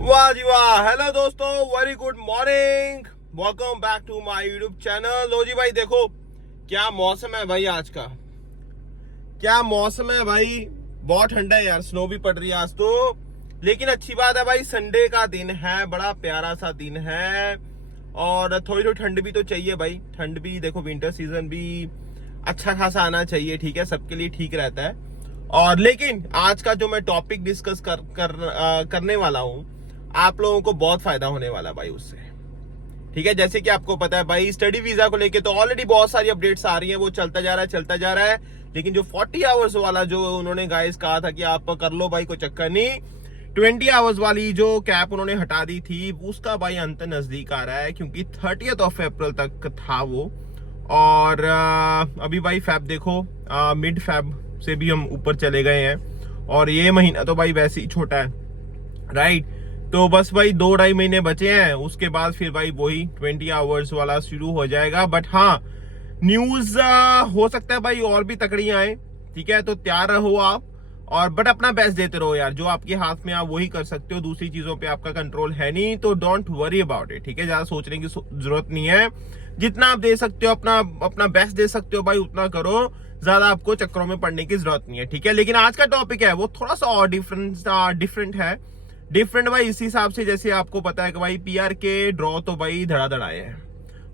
वाह जी वाह। हेलो दोस्तों, very good morning, welcome back to my YouTube channel. लो जी भाई, देखो क्या मौसम है भाई आज का। क्या मौसम है भाई, बहुत ठंडा है यार, स्नो भी पड़ रही है आज तो। लेकिन अच्छी बात है भाई, संडे का दिन है, बड़ा प्यारा सा दिन है। और थोड़ी थोड़ी ठंड भी तो चाहिए भाई। ठंड भी देखो, विंटर सीजन भी अच्छा खासा आना चाहिए, ठीक है, सबके लिए ठीक रहता है। और लेकिन आज का जो मैं टॉपिक डिस्कस करने वाला हूं, आप लोगों को बहुत फायदा होने वाला भाई उससे। ठीक है, जैसे कि आपको पता है भाई, स्टडी वीजा को लेके तो ऑलरेडी बहुत सारी अपडेट्स आ रही हैं, वो चलता जा रहा है। लेकिन जो 40 आवर्स वाला जो उन्होंने गाइस कहा था कि आप कर लो भाई, कोई चक्कर नहीं, 20 आवर्स वाली जो कैप उन्होंने हटा दी थी, उसका भाई अंत नजदीक आ रहा है, क्योंकि 30 अप्रैल तक था वो। और अभी भाई फैब देखो, मिड फैब से भी हम ऊपर चले गए हैं, और ये महीना तो भाई वैसे ही छोटा है, राइट। तो बस भाई 2-2.5 महीने बचे हैं, उसके बाद फिर भाई वही 20 आवर्स वाला शुरू हो जाएगा। बट हाँ, न्यूज हो सकता है भाई और भी तकड़ी आए, ठीक है, तो तैयार रहो आप। और बट अपना बेस्ट देते रहो यार, जो आपके हाथ में आप वही कर सकते हो, दूसरी चीजों पे आपका कंट्रोल है नहीं, तो डोंट वरी अबाउट इट, ठीक है। ज्यादा सोचने की जरूरत नहीं है, जितना आप दे सकते हो, अपना बेस्ट दे सकते हो भाई, उतना करो। ज्यादा आपको चक्करों में पड़ने की जरूरत नहीं है, ठीक है। लेकिन आज का टॉपिक है वो थोड़ा सा और डिफरेंट है। डिफरेंट भाई इस हिसाब से, जैसे आपको पता है कि भाई पीआर के ड्रॉ तो भाई धड़ाधड़ आए हैं।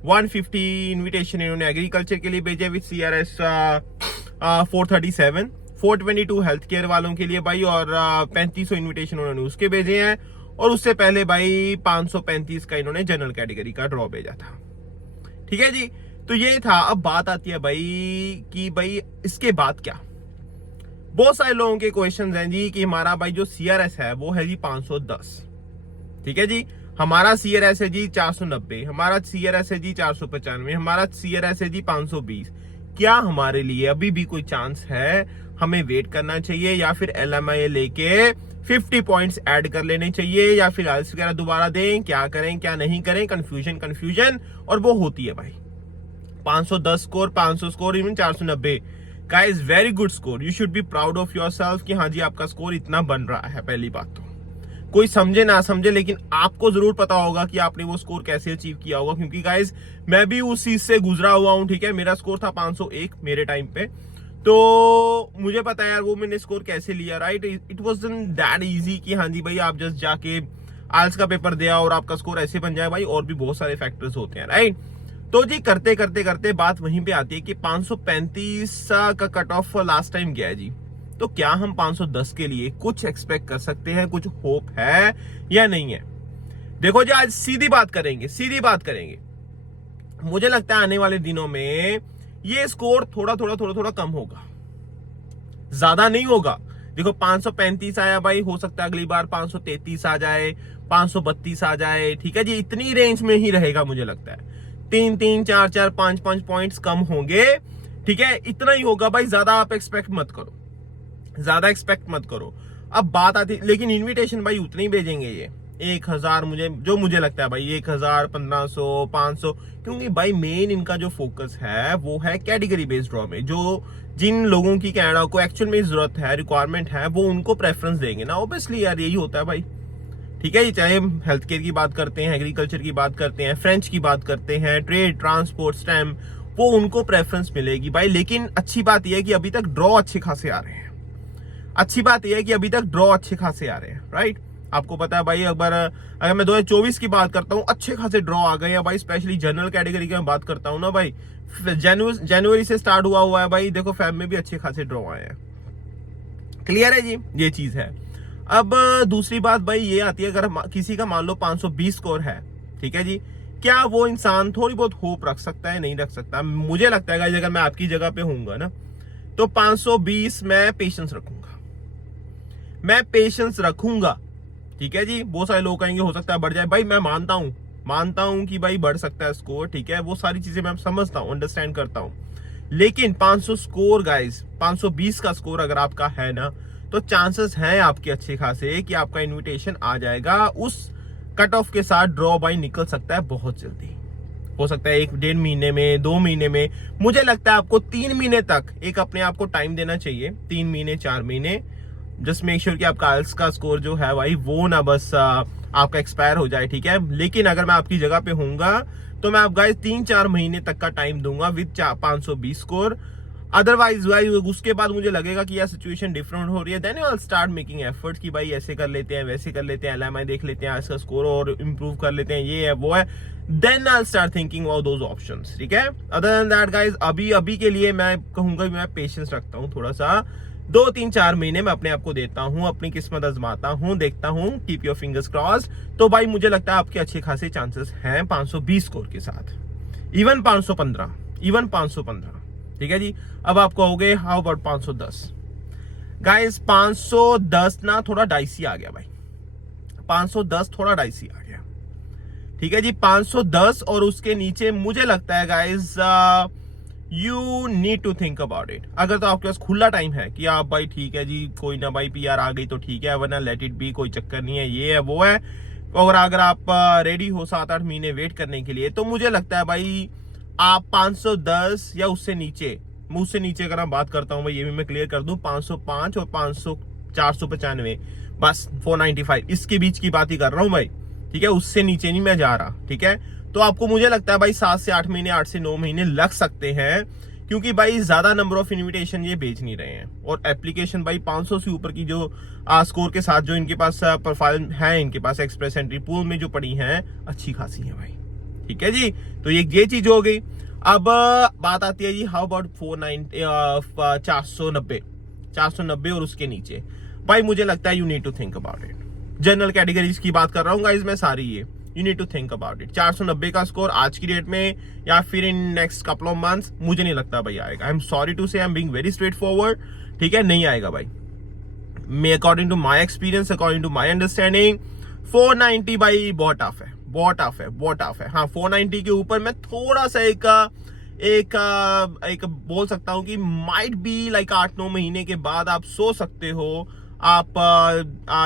150 इन्विटेशन इन्होंने एग्रीकल्चर के लिए भेजे विद CRS 437, 422 हेल्थ केयर वालों के लिए भाई, और 3500 इन्विटेशन उन्होंने उसके भेजे हैं। और उससे पहले भाई 535 का इन्होंने जनरल कैटेगरी का ड्रॉ भेजा था, ठीक है जी। तो ये था। अब बात आती है भाई कि भाई इसके बाद क्या। बहुत सारे लोगों के क्वेश्चंस हैं जी कि हमारा भाई जो CRS है वो है जी 510, ठीक है जी। हमारा CRS है जी 490, हमारा CRS है जी 495, हमारा CRS है जी 520। क्या हमारे लिए अभी भी कोई चांस है? हमें वेट करना चाहिए, या फिर LMIA लेके 50 पॉइंट्स ऐड कर लेने चाहिए, या फिर आइल्स वगैरह दोबारा दें? क्या करें क्या नहीं करें, कंफ्यूजन। और वो होती है भाई 510 score, 500 score, even 490। Guys very good score, you should be proud of yourself कि हाँ जी आपका स्कोर इतना बन रहा है। पहली बात तो कोई समझे ना समझे, लेकिन आपको जरूर पता होगा कि आपने वो स्कोर कैसे अचीव किया होगा, क्योंकि गाइस मैं भी उस चीज से गुजरा हुआ हूं, ठीक है। मेरा स्कोर था 501 मेरे टाइम पे, तो मुझे पता है यार वो मैंने स्कोर कैसे लिया, right. It wasn't that easy कि हाँ जी भाई आप जस्ट जाके आइल्स का पेपर दिया और आपका स्कोर ऐसे बन जाए भाई, और भी बहुत सारे फैक्टर्स होते हैं, राइट। तो जी करते करते बात वहीं पे आती है कि 535 का कट ऑफ लास्ट टाइम गया है जी। तो क्या हम 510 के लिए कुछ एक्सपेक्ट कर सकते हैं, कुछ होप है या नहीं है? देखो जी, आज सीधी बात करेंगे। मुझे लगता है आने वाले दिनों में ये स्कोर थोड़ा कम होगा, ज्यादा नहीं होगा। देखो 535 आया भाई, हो सकता है अगली बार 533 आ जाए, 532 आ जाए, ठीक है जी। इतनी रेंज में ही रहेगा मुझे लगता है। 3-3, 4-4, 5-5 पॉइंट्स कम होंगे, ठीक है, इतना ही होगा भाई। ज्यादा आप एक्सपेक्ट मत करो। अब बात आती, लेकिन इनविटेशन भाई उतने ही भेजेंगे ये 1000, मुझे लगता है भाई 1000, 1500, 500, क्योंकि भाई मेन इनका जो फोकस है वो है कैटेगरी बेस्ड ड्रॉ में। जो जिन लोगों की कनाडा को एक्चुअल में जरूरत है, रिक्वायरमेंट है, वो उनको प्रेफरेंस देंगे ना, ऑब्वियसली यार यही होता है भाई, ठीक है। ये चाहे हेल्थ केयर की बात करते हैं, एग्रीकल्चर की बात करते हैं, फ्रेंच की बात करते हैं, ट्रेड, ट्रांसपोर्ट, स्टेम, वो उनको प्रेफरेंस मिलेगी भाई। लेकिन अच्छी बात यह है कि अभी तक ड्रॉ अच्छे खासे आ रहे हैं, राइट। आपको पता है भाई, अगर मैं 2024 की बात करता हूँ, अच्छे खासे ड्रॉ आ गए हैं भाई। स्पेशली जनरल कैटेगरी की मैं बात करता हूँ ना भाई, जनवरी से स्टार्ट हुआ है भाई, देखो फैब में भी अच्छे खासे ड्रॉ आए हैं। क्लियर है जी, ये चीज है। अब दूसरी बात भाई ये आती है, अगर किसी का मान लो 520 स्कोर है, ठीक है जी, क्या वो इंसान थोड़ी बहुत होप रख सकता है? नहीं रख सकता। मुझे लगता है अगर मैं आपकी जगह पे होऊंगा ना, तो 520 में पेशेंस रखूंगा, ठीक है जी। बहुत सारे लोग कहेंगे हो सकता है बढ़ जाए, भाई मैं मानता हूं कि भाई बढ़ सकता है स्कोर, ठीक है, वो सारी चीजें मैं समझता हूं, अंडरस्टैंड करता हूं। लेकिन 500 स्कोर गाइस, 520 का स्कोर अगर आपका है ना, तो चांसेस हैं आपके अच्छे खासे कि आपका इनविटेशन आ जाएगा। उस कट ऑफ के साथ ड्रॉ बाई निकल सकता है बहुत जल्दी, हो सकता है 1-1.5 महीने में, 2 महीने में। मुझे लगता है आपको 3 महीने तक एक अपने आप को टाइम देना चाहिए, 3 महीने 4 महीने। जस्ट मेक श्योर कि आपका आइल्स का स्कोर जो है भाई वो ना बस आपका एक्सपायर हो जाए, ठीक है। लेकिन अगर मैं आपकी जगह पे होऊंगा तो मैं आप गाइस 3-4 महीने तक का टाइम दूंगा विद 520 स्कोर। अदरवाइज भाई उसके बाद मुझे लगेगा कि यार सिचुएशन डिफरेंट हो रही है, then I start making efforts कि भाई ऐसे कर लेते हैं, वैसे कर लेते हैं, LMI देख लेते हैं, आज का स्कोर और इम्प्रूव कर लेते हैं, ये है वो है, then I start thinking about those options, ठीक है। अदर देन दैट गाइस अभी के लिए मैं कहूंगा मैं पेशेंस रखता हूँ थोड़ा सा, 2-3-4 महीने में अपने आप को देता हूँ, अपनी किस्मत आजमाता हूँ, देखता हूँ, कीप योर फिंगर्स क्रॉस्ड। तो भाई मुझे लगता है आपके अच्छे खासे चांसेस हैं 520 स्कोर के साथ, इवन 515, ठीक है जी। अब आप कहोगे हाउ अबाउट 510? गाइस 510 ना थोड़ा डाइसी आ गया भाई, 510 थोड़ा डाइसी आ गया, ठीक है जी। 510 और उसके नीचे मुझे लगता है guys you need to think about it. अगर तो आपके पास खुला टाइम है कि आप भाई ठीक है जी, कोई ना भाई PR आ गई तो ठीक है, वरना लेट इट बी, कोई चक्कर नहीं है, ये है वो है। और अगर आप रेडी हो 7-8 महीने वेट करने के लिए, तो मुझे लगता है भाई आप 510 या उससे नीचे, मुझसे नीचे अगर मैं बात करता हूं भाई, ये भी मैं क्लियर कर दूं, 505 और 495 बस 495 इसके बीच की बात ही कर रहा हूं भाई, ठीक है। उससे नीचे नहीं मैं जा रहा, ठीक है। तो आपको मुझे लगता है भाई 7 से 8 महीने, 8 से 9 महीने लग सकते हैं, क्योंकि भाई ज्यादा नंबर ऑफ इन्विटेशन ये भेज नहीं रहे हैं, और एप्लीकेशन भाई 500 से ऊपर की जो स्कोर के साथ जो इनके पास प्रोफाइल है, इनके पास एक्सप्रेस एंट्री पूल में जो पड़ी है अच्छी खासी है भाई, ठीक है जी। तो ये चीज हो गई। अब बात आती है जी हाउ अबाउट 490 और उसके नीचे। भाई मुझे लगता है you need to think about it. General categories की बात कर रहा हूँ गाइस मैं सारी, ये you need to think about it. 490 का स्कोर आज की डेट में या फिर in next couple of months मुझे नहीं लगता भाई आएगा। I am sorry to say, I am being very straightforward, ठीक है, नहीं आएगा भाई। मैं according to my experience, according to my understanding 490 भाई बहुत टफ है, बहुत टफ है। हाँ 490 के ऊपर मैं थोड़ा सा एक बोल सकता हूं कि माइट बी लाइक 8-9 महीने के बाद आप सोच सकते हो। आप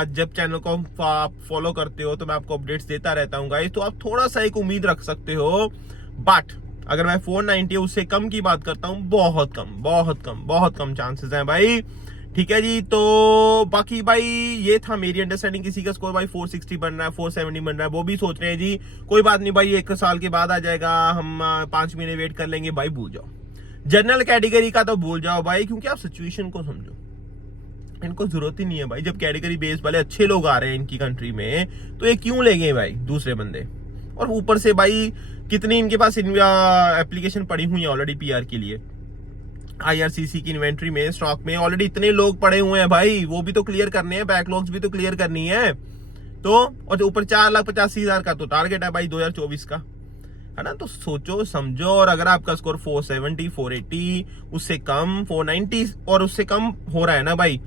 जब चैनल को आप फॉलो करते हो तो मैं आपको अपडेट्स देता रहता हूं गाइस, तो आप थोड़ा सा एक उम्मीद रख सकते हो। बट अगर मैं 490 उससे कम की बात करता हूं, बहुत कम चांसेस हैं भाई, ठीक है जी। तो बाकी भाई ये था मेरी अंडरस्टैंडिंग। किसी का स्कोर भाई 460 बन रहा है, 470 बन रहा है, वो भी सोच रहे हैं जी कोई बात नहीं भाई 1 साल के बाद आ जाएगा, हम 5 महीने वेट कर लेंगे। भाई भूल जाओ, जनरल कैटेगरी का तो भूल जाओ भाई, क्योंकि आप सिचुएशन को समझो, इनको जरूरत ही नहीं है भाई। जब कैटेगरी बेस वाले अच्छे लोग आ रहे हैं इनकी कंट्री में, तो ये क्यों लेंगे भाई दूसरे बंदे। और ऊपर से भाई कितनी इनके पास एप्लीकेशन पड़ी हुई है ऑलरेडी PR के लिए, IRCC की इन्वेंट्री में, स्टॉक में ऑलरेडी इतने लोग पड़े हुए हैं भाई, वो भी तो क्लियर करने हैं, बैकलॉग्स भी तो क्लियर करनी है। तो और ऊपर 4,85,000 का तो टारगेट है भाई 2024 का, है ना। तो सोचो समझो, और अगर आपका स्कोर 470, 480 उससे कम, 490 और उससे कम हो रहा है ना भाई,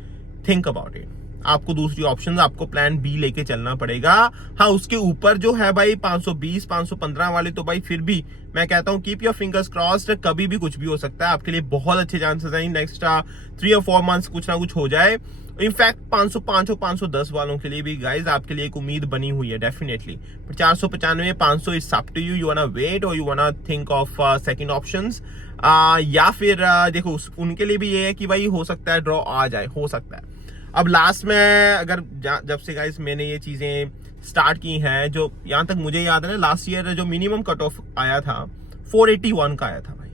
थिंक अबाउट इट। आपको दूसरी ऑप्शन, आपको प्लान B लेके चलना पड़ेगा। हाँ उसके ऊपर जो है भाई 520, 515 वाले, तो भाई फिर भी मैं कहता हूँ कीप योर फिंगर्स क्रॉस्ड, कभी भी कुछ भी हो सकता है। आपके लिए बहुत अच्छे चांसेस हैं नेक्स्ट 3 और 4 मंथ्स कुछ ना कुछ हो जाए। इनफैक्ट 505 और 510 वालों के लिए भी गाइज आपके लिए एक उम्मीद बनी हुई है definitely. 495, 500 it's up to you, you wanna wait और you wanna think of second options, या फिर देखो उनके लिए भी ये है कि भाई हो सकता है ड्रॉ आ जाए, हो सकता है। अब लास्ट में अगर जब से गाइस मैंने ये चीजें स्टार्ट की हैं, जो यहां तक मुझे याद है ना, लास्ट ईयर जो मिनिमम कट ऑफ आया था 481 का आया था भाई,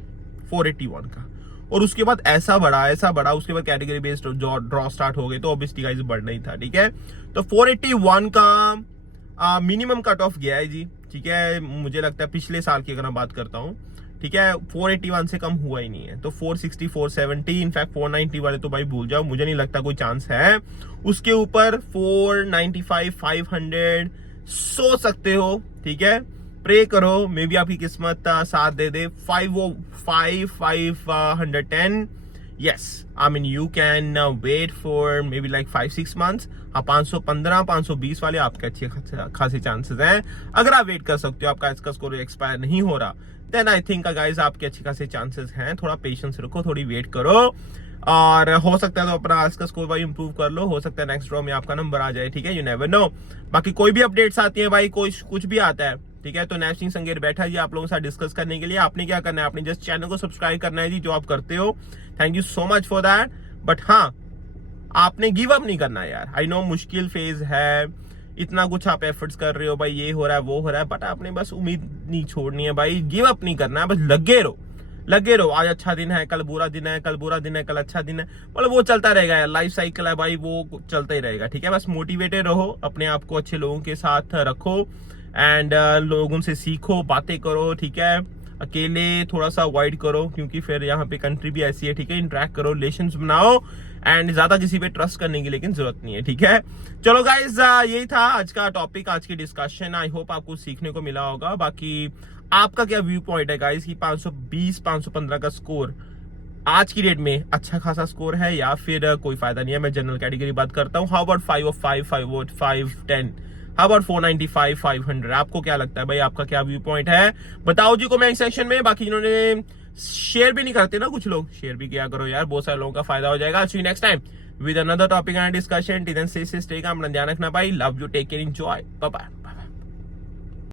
481 का। और उसके बाद ऐसा बढ़ा, उसके बाद कैटेगरी बेस्ड ड्रॉ स्टार्ट हो गए, तो ऑब्वियसली गाइस बढ़ना ही था, ठीक है। तो 481 का मिनिमम कट ऑफ गया है जी, ठीक है। मुझे लगता है पिछले साल की अगर मैं बात करता हूँ, ठीक है, 481 से कम हुआ ही नहीं है। तो 460, 470, इनफैक्ट 490 वाले तो भाई भूल जाओ, मुझे नहीं लगता कोई चांस है। उसके ऊपर 495, 500 सोच सकते हो, ठीक है। प्रे करो, मे बी आपकी किस्मत साथ दे दे। 510, yes, I mean you can wait for maybe like 5-6 months। हाँ 515, 520 वाले आपके अच्छे खासे चांसेस हैं। अगर आप वेट कर सकते हो, आपका इसका स्कोर एक्सपायर नहीं हो रहा, देन आई थिंक गाइस आपके अच्छे खासे चांसेस हैं। थोड़ा पेशेंस रखो, थोड़ी वेट करो, और हो सकता है तो अपना आज का स्कोर भाई इंप्रूव कर लो, हो सकता है नेक्स्ट ड्रॉ में आपका नंबर आ जाए, ठीक है। You never know. बाकी कोई भी अपडेट्स आती है भाई, कोई कुछ भी आता है, ठीक है, तो नैब सिंह संगेर बैठा है जी आप लोगों के साथ डिस्कस करने के लिए। आपने क्या करना है, आपने जस्ट चैनल को सब्सक्राइब करना है जी, जो आप करते हो, thank you so much for that. But हाँ आपने गिव अप नहीं करना यार। आई नो मुश्किल फेज है, इतना कुछ आप एफर्ट्स कर रहे हो भाई, ये हो रहा है वो हो रहा है, बट आपने बस उम्मीद नहीं छोड़नी है भाई, गिव अप नहीं करना है, बस लगे रहो। आज अच्छा दिन है, कल बुरा दिन है, कल बुरा दिन है, कल अच्छा दिन है, मतलब वो चलता रहेगा यार, लाइफ साइकिल है भाई, वो चलता ही रहेगा। ठीक है, बस मोटिवेटेड रहो, अपने आप को अच्छे लोगों के साथ रखो एंड लोगों से सीखो, बातें करो। ठीक है, अकेले थोड़ा सा अवॉइड करो, क्योंकि फिर यहाँ पे कंट्री भी ऐसी है। ठीक है, इंटरेक्ट करो, रिलेशंस बनाओ एंड ज्यादा किसी पे ट्रस्ट करने की लेकिन जरूरत नहीं है। ठीक है, चलो गाइस, यही था आज का टॉपिक, आज की डिस्कशन। आई होप आपको सीखने को मिला होगा। बाकी आपका क्या व्यू पॉइंट है गाइस कि 520 515 का स्कोर आज की डेट में अच्छा खासा स्कोर है या फिर कोई फायदा नहीं है? मैं जनरल कैटेगरी बात करता हूँ। How about 5 of 5, 5 out 5, 10, how about 495, 500? आपको क्या लगता है भाई, आपका क्या व्यू पॉइंट है? बताओ जी कमेंट सेक्शन में। बाकी जिन्होंने शेयर भी नहीं करते ना, कुछ लोग शेयर भी किया करो यार, बहुत सारे लोगों का फायदा हो जाएगा। See you next time with another topic and discussion. Till then stay safe, stay calm, ध्यान रखना भाई। Love you, take care, enjoy, bye bye.